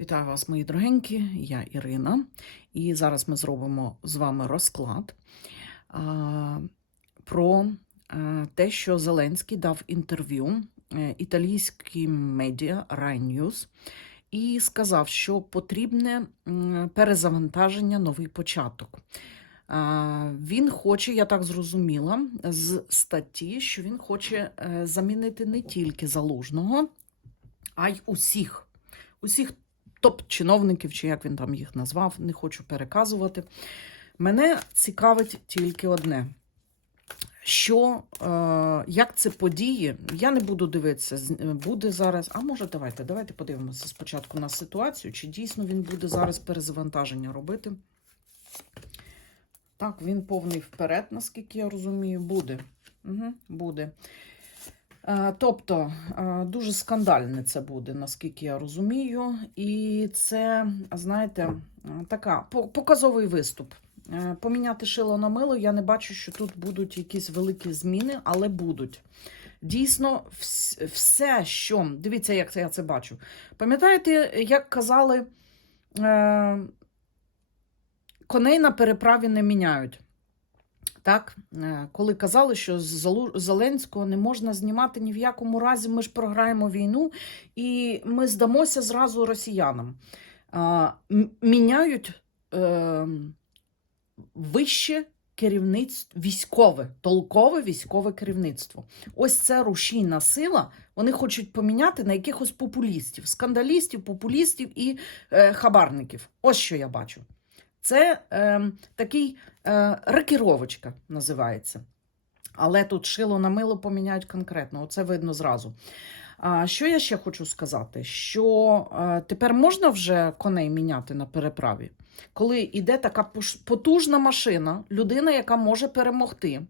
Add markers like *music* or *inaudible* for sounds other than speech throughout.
Вітаю вас, мої дорогенькі, я Ірина, і зараз ми зробимо з вами розклад а, про те, що Зеленський дав інтерв'ю е, італійським медіа Rai News і сказав, що потрібне перезавантаження, новий початок. Він хоче, я так зрозуміла, з статті, що він хоче е, замінити не тільки залужного, а й усіх. Усіх топ-чиновників, чи як він там їх назвав, не хочу переказувати. Мене цікавить тільки одне. Що, е, як це події, я не буду дивитися, е, буде зараз. А може, давайте, давайте подивимося спочатку на ситуацію, чи дійсно він буде зараз перезавантаження робити. Так, він повний вперед, наскільки я розумію, буде. Угу, буде. Е, Тобто е, дуже скандальне це буде, наскільки я розумію. І це, знаєте, е, така показовий виступ. Поміняти шило на мило. Я не бачу, що тут будуть якісь великі зміни, але будуть. Дійсно, все, що. Дивіться, як я це бачу. Пам'ятаєте, як казали, коней на переправі не міняють. Так, Е, коли казали, що з Зеленського не можна знімати ні в якому разі, ми ж програємо війну і ми здамося зразу росіянам. Міняють е, вище керівництво, військове, толкове військове керівництво. Ось це рушійна сила. Вони хочуть поміняти на якихось популістів, скандалістів, популістів і е, хабарників. Ось що я бачу. Це е, такий е, ракіровочка називається. Але тут шило на мило поміняють конкретно, оце видно зразу. Що я ще хочу сказати? Що е, тепер можна вже коней міняти на переправі, коли йде така потужна машина, людина, яка може перемогти.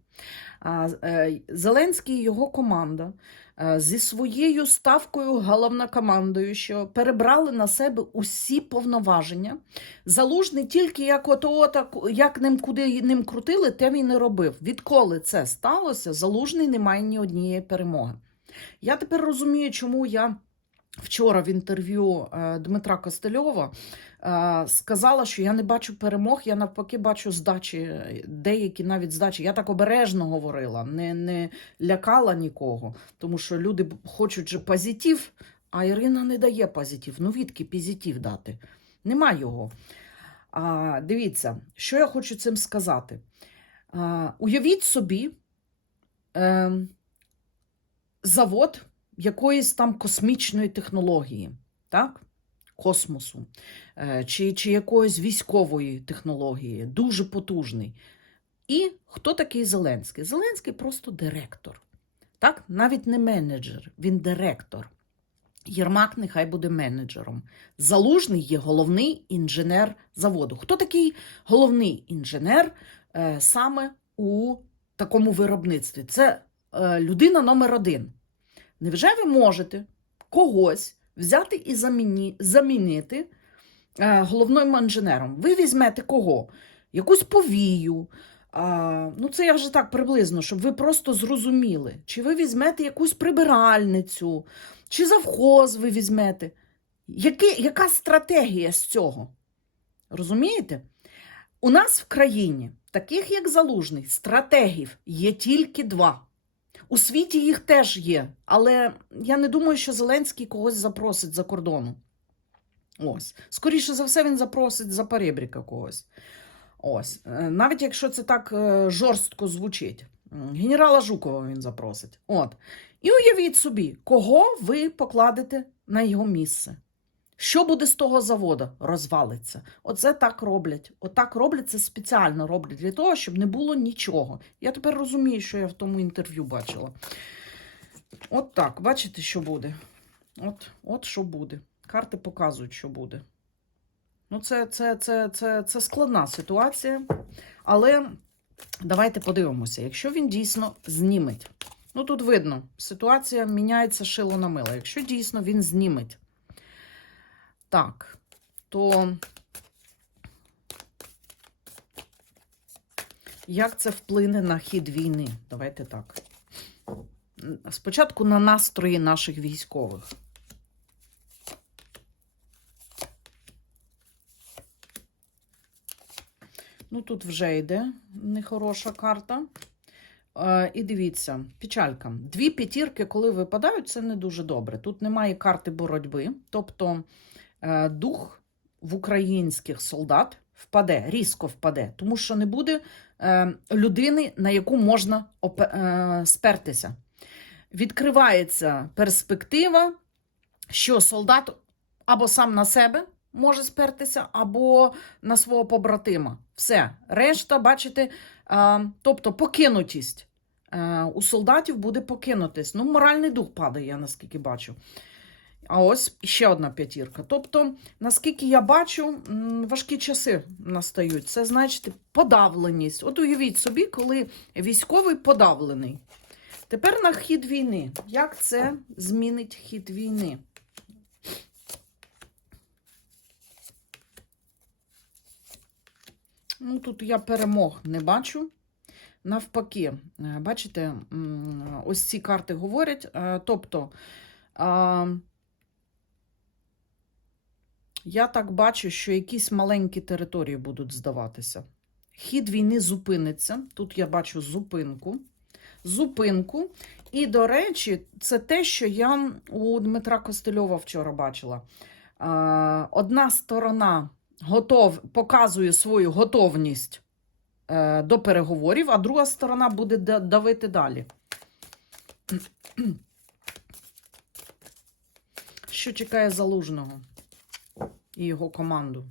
Е, Зеленський і його команда е, зі своєю ставкою головнокомандою, що перебрали на себе усі повноваження. Залужний тільки як от, так, як ним куди ним крутили, те він і робив. Відколи це сталося, залужний не має ні однієї перемоги. Я тепер розумію, чому я вчора в інтерв'ю е, Дмитра Костельова е, сказала, що я не бачу перемог, я навпаки бачу здачі, е, деякі навіть здачі. Я так обережно говорила, не, не лякала нікого, тому що люди хочуть же позитив, а Ірина не дає позитив. Ну, відки позитив дати? Нема його. А, дивіться, що я хочу цим сказати. А, уявіть собі е, завод якоїсь там космічної технології, так? космосу, е, чи, чи якоїсь військової технології, дуже потужний. І хто такий Зеленський? Зеленський просто директор. Так? Навіть не менеджер, він директор. Єрмак нехай буде менеджером. Залужний є головний інженер заводу. Хто такий головний інженер е, саме у такому виробництві? Це е, людина номер один. Невже ви можете когось взяти і заміні, замінити е, головним інженером? Ви візьмете кого? Якусь повію. А, ну, це я вже так приблизно, щоб ви просто зрозуміли. Чи ви візьмете якусь прибиральницю, чи завхоз ви візьмете? Які, яка стратегія з цього? Розумієте? У нас в країні, таких як Залужний, стратегів є тільки два. У світі їх теж є, але я не думаю, що Зеленський когось запросить за кордону. Ось. Скоріше за все, він запросить за перебріка когось. Ось. Е, Навіть якщо це так е, жорстко звучить. Генерала Жукова він запросить. От. І уявіть собі, кого ви покладете на його місце. Що буде з того заводу? Розвалиться. Оце так роблять. Отак роблять, це спеціально роблять для того, щоб не було нічого. Я тепер розумію, що я в тому інтерв'ю бачила. От так, бачите, що буде? От, от що буде. Карти показують, що буде. Ну, це, це, це, це, це складна ситуація. Але давайте подивимося, якщо він дійсно зніметь. Ну, тут видно, ситуація міняється шило на мило. Якщо дійсно він зніметь так, то як це вплине на хід війни? Давайте так. Спочатку на настрої наших військових. Ну, тут вже йде нехороша карта. Е, і дивіться, печалька. Дві п'ятірки, коли випадають, це не дуже добре. Тут немає карти боротьби. Тобто дух в українських солдат впаде, різко впаде, тому що не буде е, людини, на яку можна е, спертися. Відкривається перспектива, що солдат або сам на себе може спертися, або на свого побратима. Все. Решта, бачите, е, тобто покинутість. Е, у солдатів буде покинутись. Ну, моральний дух падає, я наскільки бачу. А ось ще одна п'ятірка. Тобто, наскільки я бачу, важкі часи настають. Це значить подавленість. От уявіть собі, коли військовий подавлений. Тепер на хід війни. Як це змінить хід війни? Ну, тут я перемог не бачу. Навпаки, е, бачите, ось ці карти говорять. е, Тобто, я так бачу, що якісь маленькі території будуть здаватися. Хід війни зупиниться. Тут я бачу зупинку. Зупинку. І, до речі, це те, що я у Дмитра Костельова вчора бачила. А, Одна сторона готов, показує свою готовність е, до переговорів, а друга сторона буде давити далі. Що чекає залужного і його команду?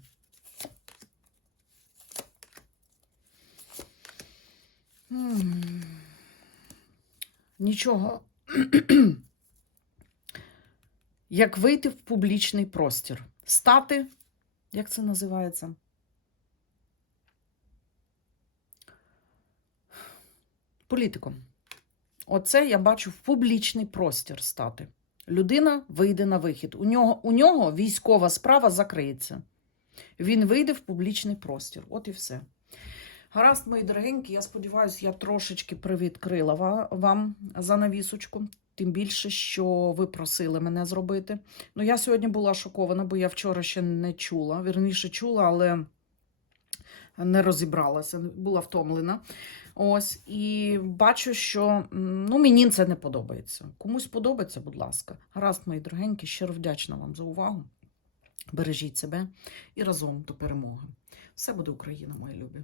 Нічого. *clears throat* Як вийти в публічний простір? Стати, як це називається? Політиком. Оце я бачу в публічний простір стати. Людина вийде на вихід. У нього, у нього військова справа закриється. Він вийде в публічний простір. От і все. Гаразд, мої дорогенькі, я сподіваюся, я трошечки привідкрила ва- вам занавісочку. Тим більше, що ви просили мене зробити. Ну, я сьогодні була шокована, бо я вчора ще не чула. Вірніше чула, але не розібралася, була втомлена. Ось, і бачу, що ну, мені це не подобається. Комусь подобається, будь ласка. Гаразд, мої дорогенькі, щиро вдячна вам за увагу. Бережіть себе і разом до перемоги. Все буде Україна, мої любі.